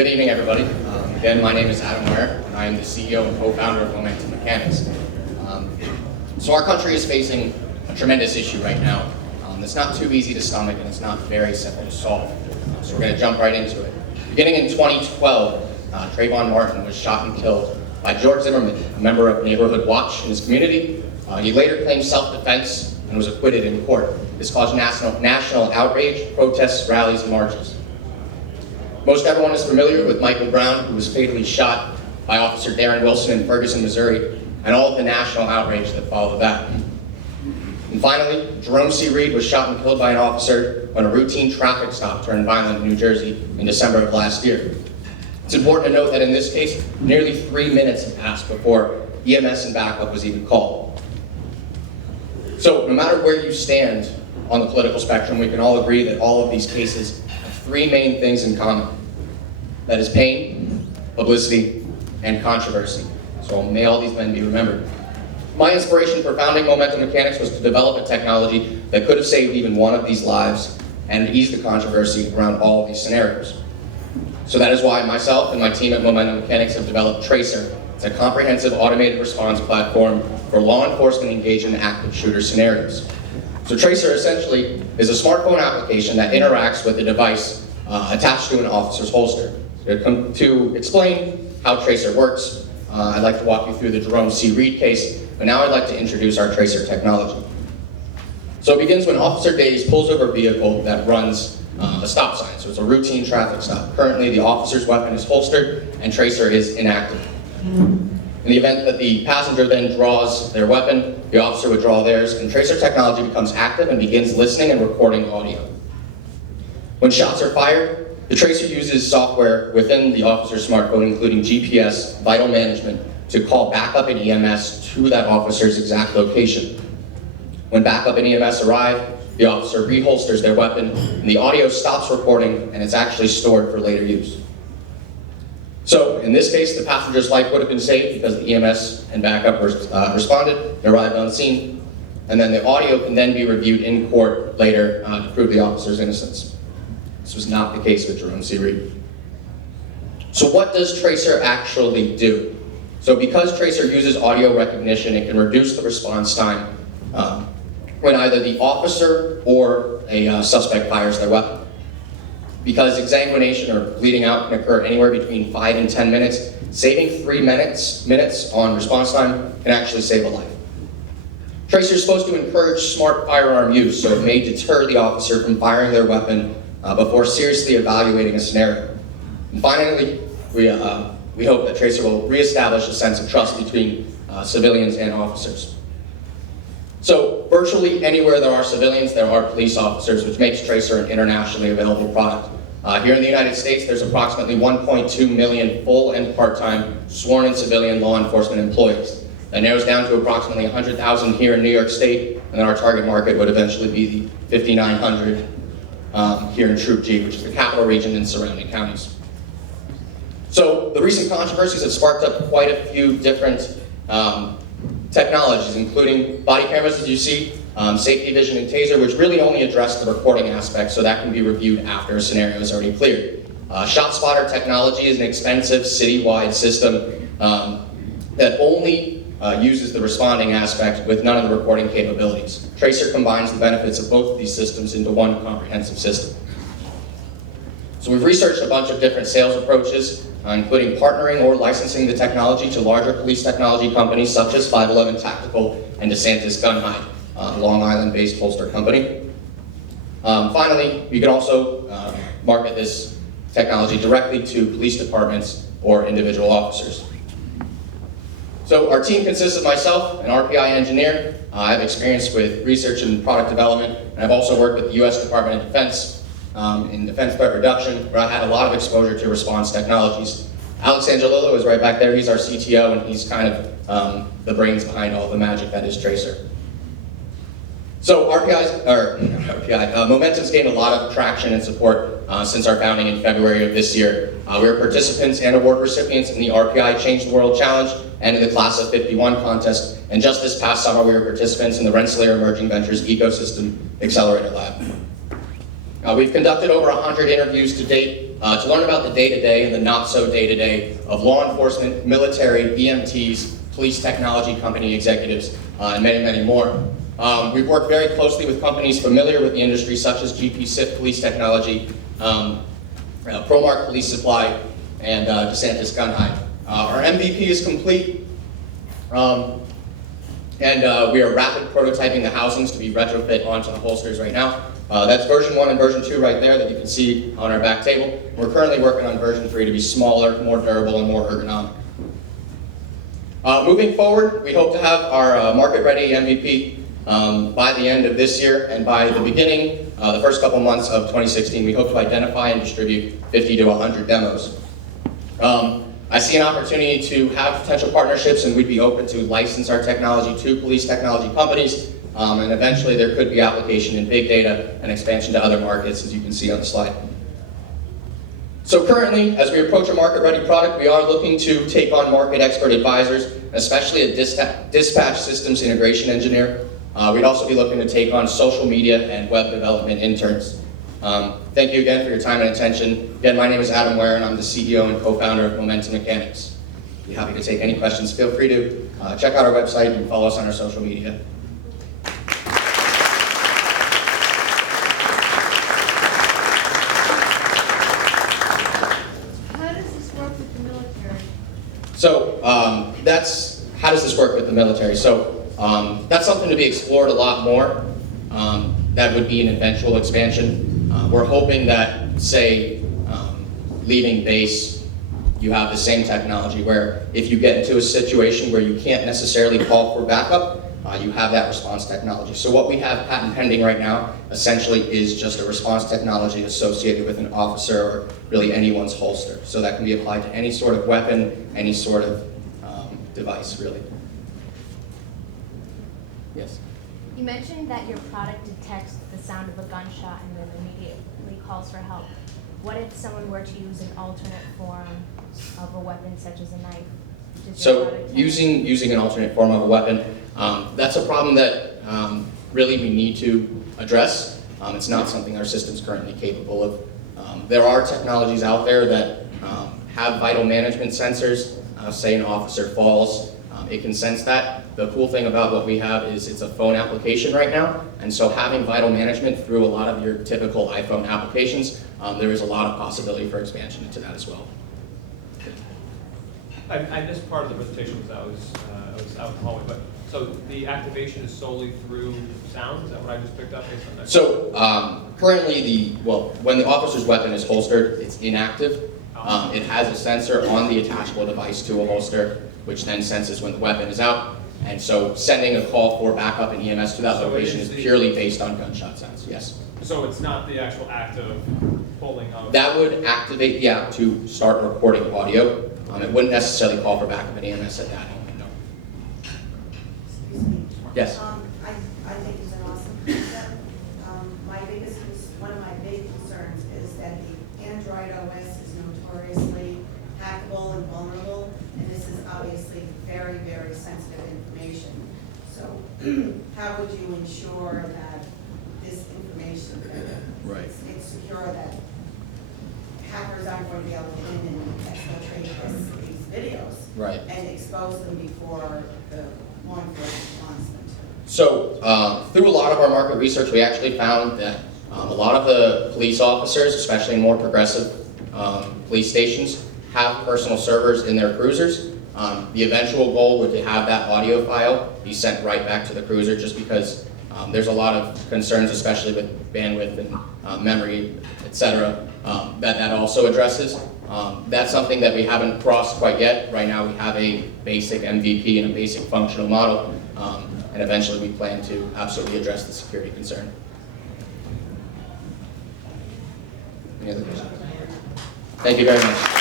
Good evening, everybody. Again, my name is Adam Ware, and I am the CEO and co-founder of Momentum Mechanics. So our country is facing a tremendous issue right now. It's not too easy to stomach, and it's not very simple to solve. So we're going to jump right into it. Beginning in 2012, Trayvon Martin was shot and killed by George Zimmerman, a member of Neighborhood Watch in his community. He later claimed self-defense and was acquitted in court. This caused national outrage, protests, rallies, and marches. Most everyone is familiar with Michael Brown, who was fatally shot by Officer Darren Wilson in Ferguson, Missouri, and all of the national outrage that followed that. And finally, Jerome C. Reed was shot and killed by an officer when a routine traffic stop turned violent in New Jersey in December of last year. It's important to note that in this case, nearly 3 minutes had passed before EMS and backup was even called. So no matter where you stand on the political spectrum, we can all agree that all of these cases have three main things in common. That is pain, publicity, and controversy. So may all these men be remembered. My inspiration for founding Momentum Mechanics was to develop a technology that could have saved even one of these lives and eased the controversy around all of these scenarios. So that is why myself and my team at Momentum Mechanics have developed Tracer. It's a comprehensive automated response platform for law enforcement engaged in active shooter scenarios. So Tracer essentially is a smartphone application that interacts with a device attached to an officer's holster. To explain how Tracer works, I'd like to walk you through the Jerome C. Reed case, but now I'd like to introduce our Tracer technology. So it begins when Officer Davies pulls over a vehicle that runs a stop sign. So it's a routine traffic stop. Currently, the officer's weapon is holstered and Tracer is inactive. In the event that the passenger then draws their weapon, the officer would draw theirs, and Tracer technology becomes active and begins listening and recording audio. When shots are fired, the Tracer uses software within the officer's smartphone, including GPS, vital management, to call backup and EMS to that officer's exact location. When backup and EMS arrive, the officer reholsters their weapon, and the audio stops recording, and it's actually stored for later use. So, in this case, the passenger's life would have been saved because the EMS and backup responded, arrived on scene, and then the audio can then be reviewed in court later to prove the officer's innocence. This was not the case with Jerome C. Reed. So what does Tracer actually do? So because Tracer uses audio recognition, it can reduce the response time when either the officer or a suspect fires their weapon. Because exsanguination or bleeding out can occur anywhere between 5 and 10 minutes, saving 3 minutes on response time can actually save a life. Tracer is supposed to encourage smart firearm use, so it may deter the officer from firing their weapon before seriously evaluating a scenario. And finally, we hope that Tracer will reestablish a sense of trust between civilians and officers. So virtually anywhere there are civilians, there are police officers, which makes Tracer an internationally available product. Here in the United States, there's approximately 1.2 million full and part-time sworn-in civilian law enforcement employees. That narrows down to approximately 100,000 here in New York State, and then our target market would eventually be the 5,900 here in Troop G, which is the capital region and surrounding counties. So the recent controversies have sparked up quite a few different technologies, including body cameras, as you see, safety vision and taser, which really only address the recording aspect, so that can be reviewed after a scenario is already cleared. ShotSpotter technology is an expensive citywide system that only uses the responding aspect with none of the recording capabilities. Tracer combines the benefits of both of these systems into one comprehensive system. So we've researched a bunch of different sales approaches, including partnering or licensing the technology to larger police technology companies such as 511 Tactical and DeSantis Gun Hide, a Long Island-based holster company. Finally, you can also market this technology directly to police departments or individual officers. So our team consists of myself, an RPI engineer. I have experience with research and product development, and I've also worked with the U.S. Department of Defense in defense threat reduction, where I had a lot of exposure to response technologies. Alex Angelillo is right back there. He's our CTO, and he's kind of the brains behind all the magic that is Tracer. So Momentum's gained a lot of traction and support since our founding in February of this year. We were participants and award recipients in the RPI Change the World Challenge and in the Class of 51 contest. And just this past summer, we were participants in the Rensselaer Emerging Ventures Ecosystem Accelerator Lab. We've conducted over 100 interviews to date to learn about the day-to-day and the not-so-day-to-day of law enforcement, military, EMTs, police technology company executives, and many, many more. We've worked very closely with companies familiar with the industry, such as GP SIF Police Technology, ProMark Police Supply, and DeSantis Gun Hide. Our MVP is complete, and we are rapid prototyping the housings to be retrofit onto the holsters right now. That's version 1 and version 2 right there that you can see on our back table. We're currently working on version 3 to be smaller, more durable, and more ergonomic. Moving forward, we hope to have our market-ready MVP by the end of this year, and by the beginning, the first couple months of 2016, we hope to identify and distribute 50 to 100 demos. I see an opportunity to have potential partnerships, and we'd be open to license our technology to police technology companies, and eventually there could be application in big data and expansion to other markets, as you can see on the slide. So currently, as we approach a market-ready product, we are looking to take on market expert advisors, especially a dispatch systems integration engineer. We'd also be looking to take on social media and web development interns. Thank you again for your time and attention. Again, my name is Adam Ware, and I'm the CEO and co-founder of Momentum Mechanics. Be happy to take any questions. Feel free to check out our website and follow us on our social media. How does this work with the military? So how does this work with the military? So that's something to be explored a lot more. That would be an eventual expansion. We're hoping that, say, leaving base, you have the same technology where if you get into a situation where you can't necessarily call for backup, you have that response technology. So what we have patent pending right now essentially is just a response technology associated with an officer or really anyone's holster. So that can be applied to any sort of weapon, any sort of device, really. Yes? You mentioned that your product detects the sound of a gunshot and then immediately calls for help. What if someone were to use an alternate form of a weapon, such as a knife? So using an alternate form of a weapon, that's a problem that really we need to address. It's not something our system's currently capable of. There are technologies out there that have vital management sensors. Say an officer falls, it can sense that. The cool thing about what we have is it's a phone application right now, and so having vital management through a lot of your typical iPhone applications, there is a lot of possibility for expansion into that as well. I missed part of the presentation because I was out in the hallway, but so the activation is solely through sound? Is that what I just picked up based on that? So currently, when the officer's weapon is holstered, it's inactive. It has a sensor on the attachable device to a holster, which then senses when the weapon is out. And so sending a call for backup and EMS to that location is purely based on gunshot sounds, yes. So it's not the actual act of pulling of... That would activate the app to start recording audio. It wouldn't necessarily call for backup and EMS at that moment, no. Excuse me. Yes. I think it's an awesome concept. One of my big concerns is that the Android OS is notoriously hackable and vulnerable, and this is obviously very, very sensitive information. So how would you ensure that this information, Right. it's secure, that hackers aren't going to be able to get in and exfiltrate these videos Right. and expose them before the law enforcement wants them to? So through a lot of our market research, we actually found that a lot of the police officers, especially in more progressive police stations, have personal servers in their cruisers. The eventual goal would to have that audio file be sent right back to the cruiser, just because there's a lot of concerns, especially with bandwidth and memory, etc., that also addresses. That's something that we haven't crossed quite yet. Right now we have a basic MVP and a basic functional model, and eventually we plan to absolutely address the security concern. Any other questions? Thank you very much.